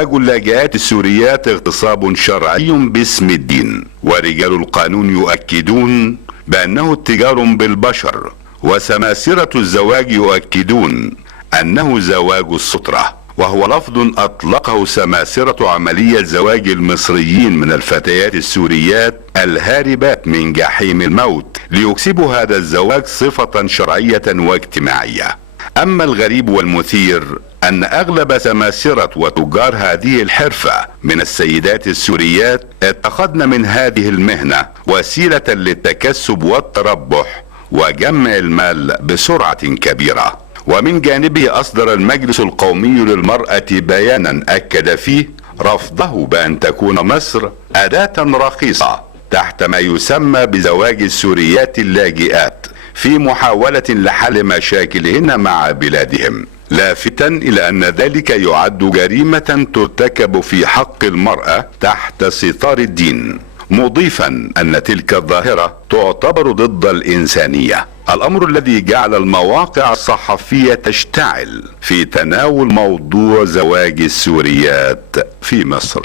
اللاجئات السوريات اغتصاب شرعي باسم الدين، ورجال القانون يؤكدون بأنه اتجار بالبشر، وسماسرة الزواج يؤكدون أنه زواج السترة، وهو لفظ أطلقه سماسرة عملية زواج المصريين من الفتيات السوريات الهاربات من جحيم الموت ليكسبوا هذا الزواج صفة شرعية واجتماعية. أما الغريب والمثير أن أغلب سماسرة وتجار هذه الحرفة من السيدات السوريات اتخذن من هذه المهنة وسيلة للتكسب والتربح وجمع المال بسرعة كبيرة. ومن جانبه أصدر المجلس القومي للمرأة بيانا أكد فيه رفضه بأن تكون مصر أداة رخيصة تحت ما يسمى بزواج السوريات اللاجئات في محاولة لحل مشاكلهن مع بلادهم، لافتا إلى أن ذلك يعد جريمة ترتكب في حق المرأة تحت ستار الدين، مضيفا أن تلك الظاهرة تعتبر ضد الإنسانية، الأمر الذي جعل المواقع الصحفية تشتعل في تناول موضوع زواج السوريات في مصر.